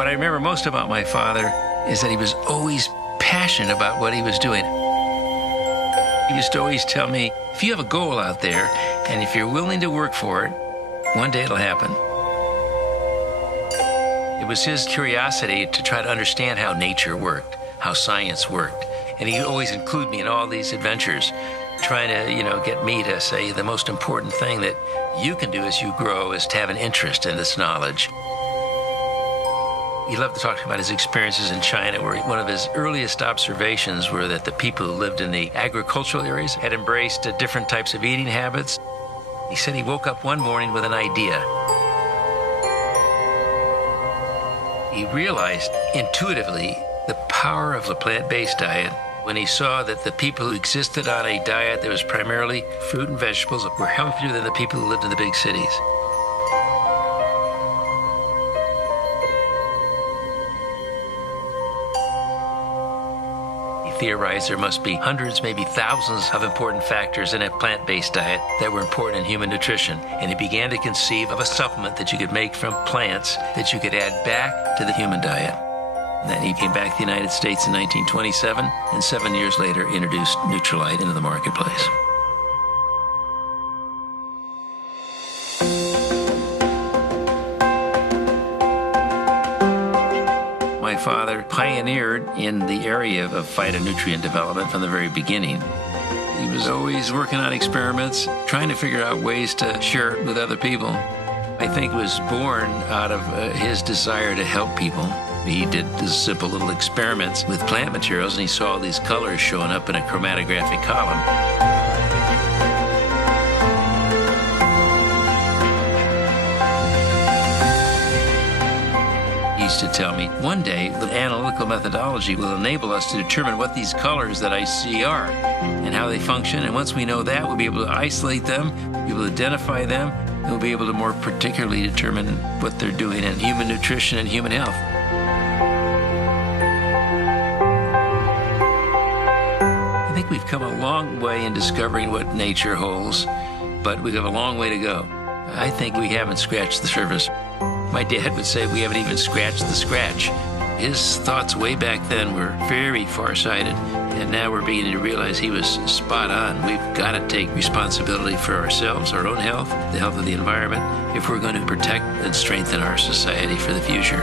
What I remember most about my father is that he was always passionate about what he was doing. He used to always tell me, if you have a goal out there, and if you're willing to work for it, one day it'll happen. It was his curiosity to try to understand how nature worked, how science worked. And he always included me in all these adventures, trying to, get me to say the most important thing that you can do as you grow is to have an interest in this knowledge. He loved to talk about his experiences in China, where one of his earliest observations were that the people who lived in the agricultural areas had embraced different types of eating habits. He said he woke up one morning with an idea. He realized intuitively the power of the plant-based diet when he saw that the people who existed on a diet that was primarily fruit and vegetables were healthier than the people who lived in the big cities. Theorized there must be hundreds, maybe thousands of important factors in a plant-based diet that were important in human nutrition. And he began to conceive of a supplement that you could make from plants that you could add back to the human diet. And then he came back to the United States in 1927, and 7 years later introduced Nutrilite into the marketplace. My father pioneered in the area of phytonutrient development from the very beginning. He was always working on experiments, trying to figure out ways to share it with other people. I think it was born out of his desire to help people. He did these simple little experiments with plant materials, and he saw these colors showing up in a chromatographic column. To tell me, one day the analytical methodology will enable us to determine what these colors that I see are and how they function. And once we know that, we'll be able to isolate them, be able to identify them, and we'll be able to more particularly determine what they're doing in human nutrition and human health. I think we've come a long way in discovering what nature holds, but we have a long way to go. I think we haven't scratched the surface. My dad would say we haven't even scratched the scratch. His thoughts way back then were very far-sighted, and now we're beginning to realize he was spot on. We've got to take responsibility for ourselves, our own health, the health of the environment, if we're going to protect and strengthen our society for the future.